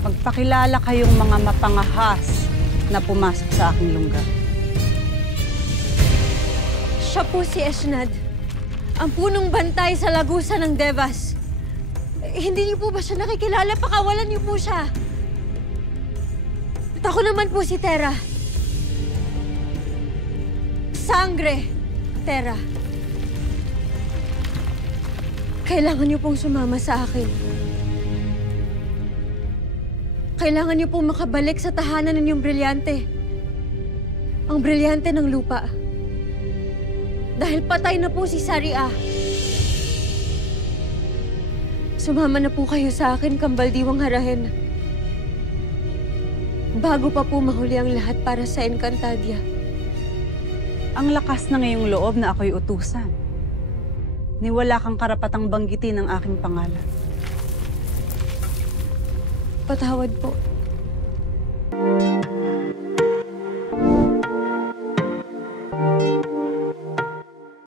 Magpakilala kayong mga mapangahas na pumasok sa aking lungga. Siya po si Eshnad, ang punong bantay sa lagusan ng Devas. Hindi niyo po ba siya nakikilala? Pakawalan niyo po siya. At ako naman po si Terra. Sangre, Terra. Kailangan niyo pong sumama sa akin. Kailangan niyo pong makabalik sa tahanan ninyong brilyante. Ang brilyante ng lupa. Dahil patay na po si Saria. Sumama na po kayo sa akin, Kambaldiwang Harahen. Bago pa po mahuli ang lahat para sa Encantadia. Ang lakas na ngayong loob na ako'y utusan. Ni wala kang karapatang banggitin ang aking pangalan. Patawad po.